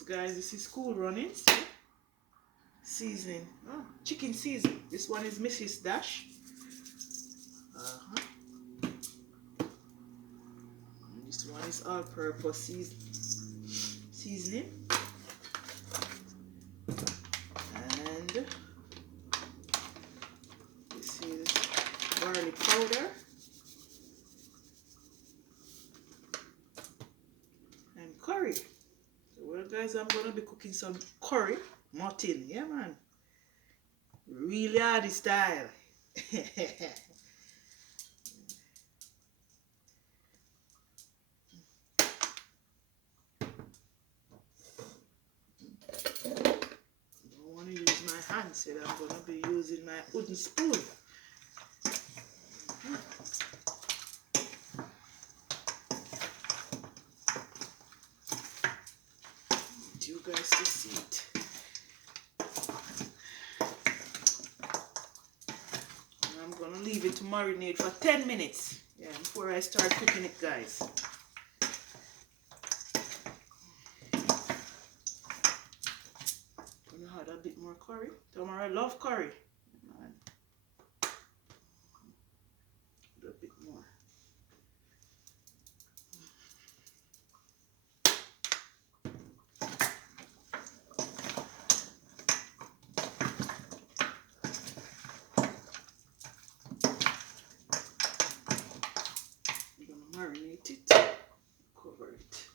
Yes, guys, this is Cool Runnings. See? Seasoning. Oh, chicken season. This one is Mrs. Dash. This one is all-purpose seasoning. And this is garlic powder. And curry. So, well, guys, I'm going to be cooking some curry mutton. Yeah, man. Really hardy style. Don't want to use my hands, so I'm going to be using my wooden spoon. Want you guys to see it. And I'm going to leave it to marinate for 10 minutes. Yeah, before I start cooking it, guys. Gonna add a bit more curry. Tamara love curry. Man. A bit more. I'm gonna marinate it. Cover it.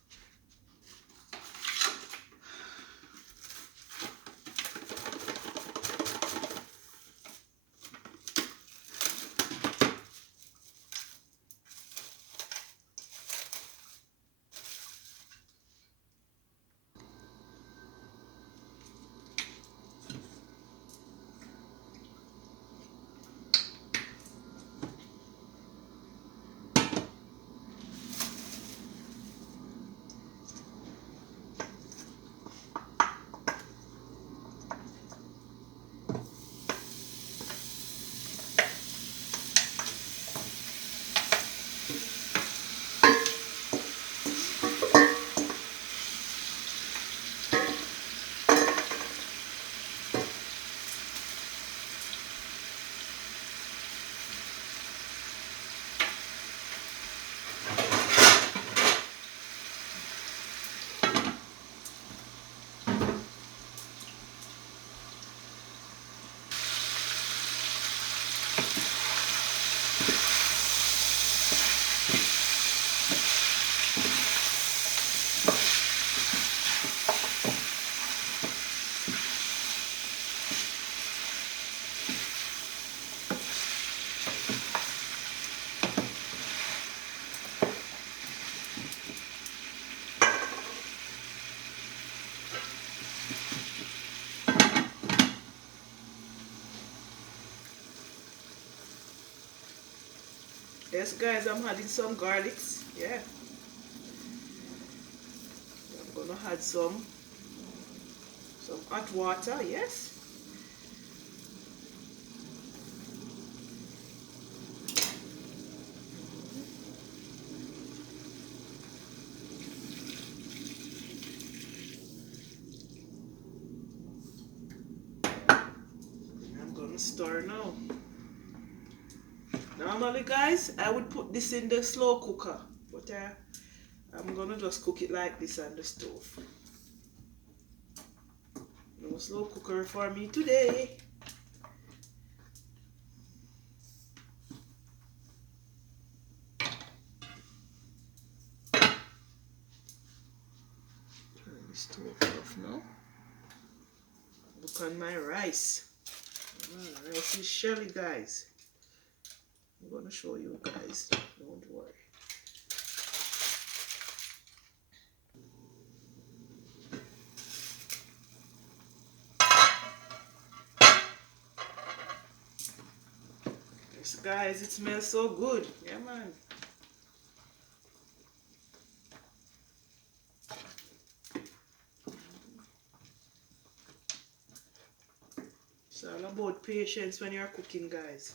Yes, guys, I'm adding some garlics. Yeah. I'm gonna add some hot water. Yes. I'm gonna stir now. Normally, guys, I would put this in the slow cooker, but I'm gonna just cook it like this on the stove. No slow cooker for me today. Turn the stove off now. Look on my rice. My rice is shelly, guys. I'm gonna show you guys. Don't worry. Yes, guys, it smells so good. Yeah, man. It's all about patience when you're cooking, guys.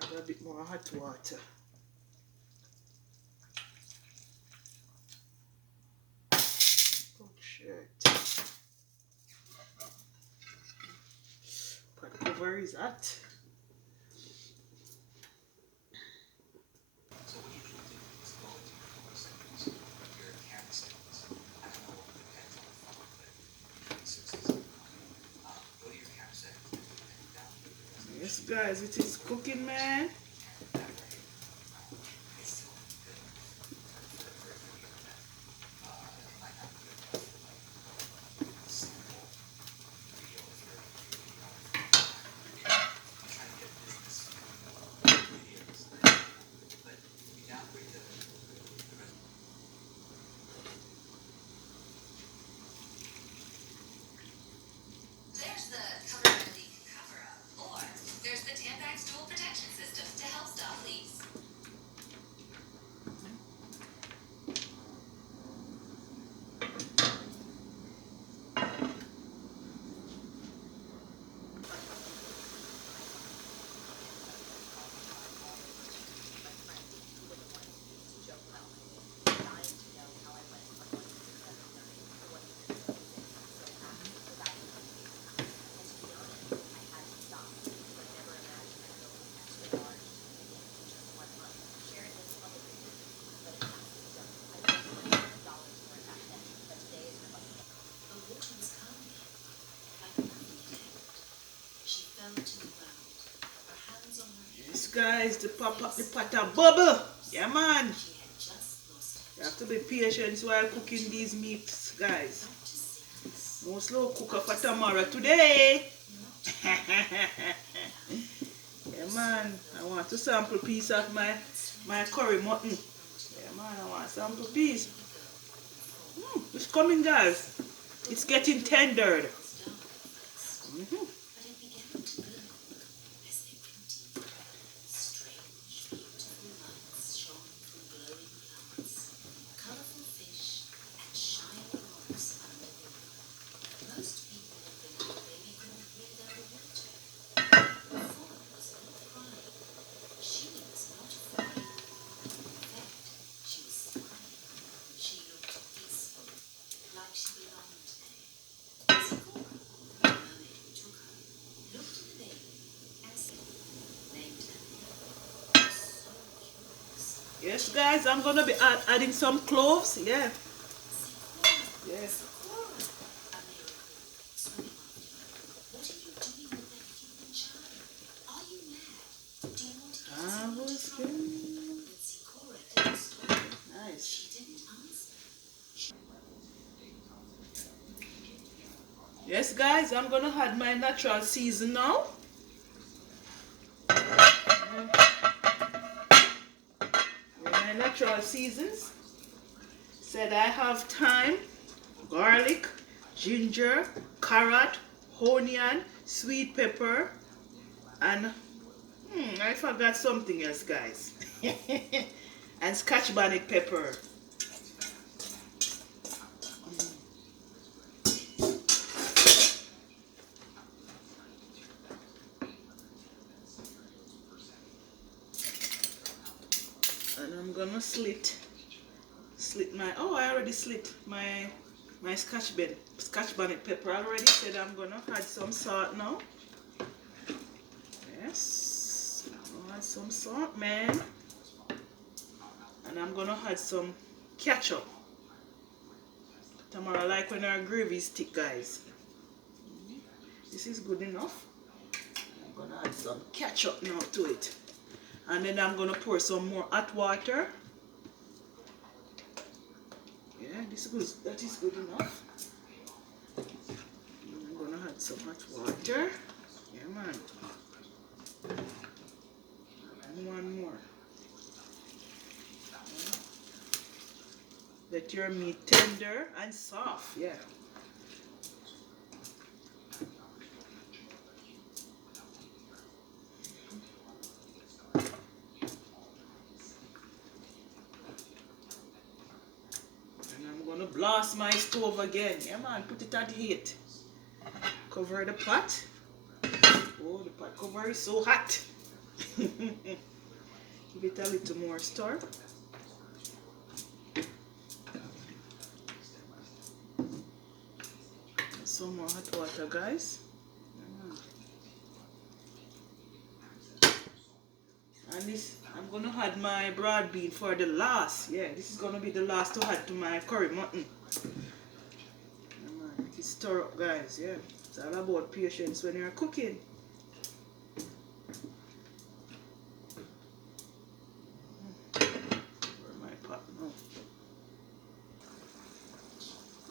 Add a bit more hot water. is hot. Yes, guys, it is cooking, man. There's the cover a leak cover up, or there's the Tampax dual protection system to help stop leaks. The water was calm again, like nothing had happened. She fell to the ground, her hands on her head. Yes, guys, the pop up the pot a bubble. Yeah, man. She had just lost You have to be patient while cooking these meats, guys. back to sickness. No slow cooker for tomorrow today. Yeah, man. I want to sample piece of my curry mutton. Yeah, man. I want sample piece. It's coming, guys. It's getting tendered. But it began to glow as they went deeper. Strange, beautiful lights shone from glowing plants, colorful fish, and shiny rocks under the river. Most people had believed the baby couldn't breathe underwater. The fawn was not crying. She was not afraid. In fact, she was smiling. She looked peaceful, like she belonged there. Zikora, the mermaid who took her, looked at the baby and named her. She was so curious. Yes, guys. I'm gonna be adding some cloves. Yeah. Zikora, Yes. Zikora, Amira called, swimming after her. What are you doing with that human child? Are you mad? Do you want to get us I into was trouble? good. But Zikora didn't stop. Nice. She didn't answer. Yes, guys. I'm gonna add my natural season now. My natural seasons. Said I have thyme, garlic, ginger, carrot, onion, sweet pepper, and I forgot something else, guys. And scotch bonnet pepper. And I'm gonna slit my, oh, I already slit my scotch bonnet pepper already. Said I'm gonna add some salt now. Yes, I'll add some salt, man. And I'm gonna add some ketchup. Tomorrow, I like when our gravy is thick, guys. This is good enough. I'm gonna add some ketchup now to it. And then I'm gonna pour some more hot water. Yeah, that is good enough. I'm gonna add some hot water. Yeah, man. And one more. Let your meat tender and soft. Yeah. And I'm gonna blast my stove again. Yeah, man. Put it at heat. Cover the pot. Oh, the pot cover is so hot. Give it a little more stir. Some more hot water, guys. And this, I'm gonna add my broad bean for the last. Yeah, this is gonna be the last to add to my curry mutton. Yeah, man, it is stir up, guys. Yeah, it's all about patience when you're cooking. Where my pot now?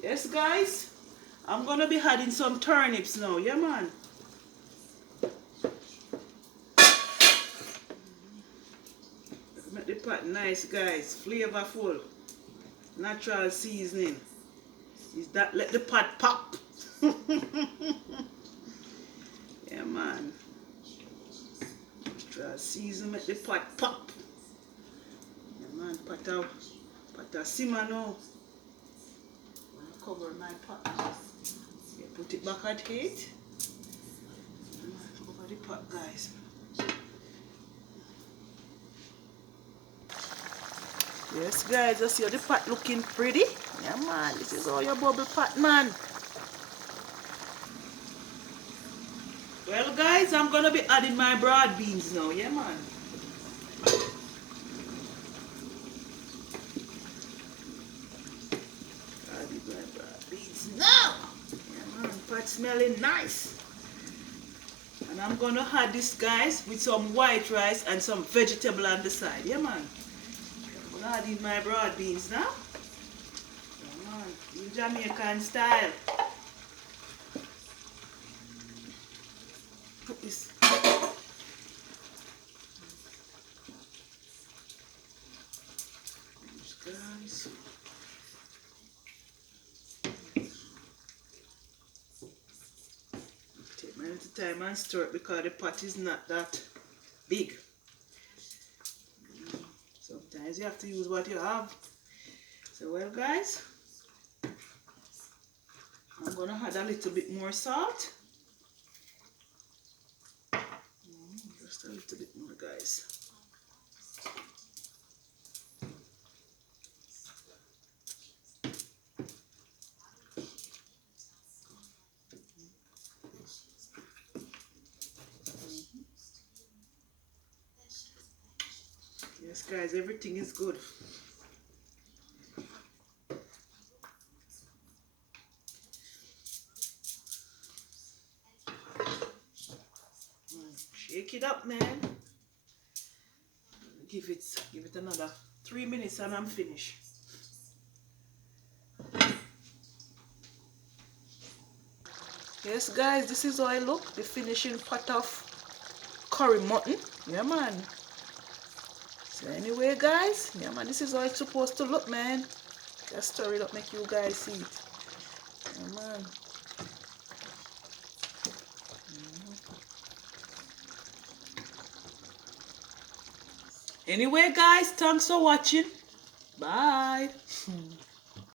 Yes, guys, I'm gonna be adding some turnips now. Yeah, man. Make the pot nice, guys. Flavorful. Natural seasoning. Is that let the pot pop? Yeah, man. Natural season make the pot pop. Yeah, man. Pot a simmer now. Cover my pot. Yeah, put it back at heat. Yeah, man. Cover the pot, guys. Yes, guys, I see the pot looking pretty. Yeah, man, this is all your bubble pot, man. Well, guys, I'm gonna be adding my broad beans now. Yeah, man. Adding my broad beans now. Yeah, man, pot smelling nice. And I'm gonna add this, guys, with some white rice and some vegetable on the side. Yeah, man. I'm gonna add in my broad beans now. Yeah, man, in Jamaican style. Put this. Guys. Take my little time and stir it because the pot is not that big. Sometimes you have to use what you have. So, well, guys, I'm gonna add a little bit more salt. Just a little bit more, guys. Yes, guys, everything is good. Shake it up, man. Give it another 3 minutes and I'm finished. Yes, guys, this is how I look. The finishing pot of curry mutton. Yeah, man. So anyway, guys, yeah, man, this is how it's supposed to look, man. Just stir it up, make you guys see it. Yeah, man. Anyway, guys, thanks for watching. Bye.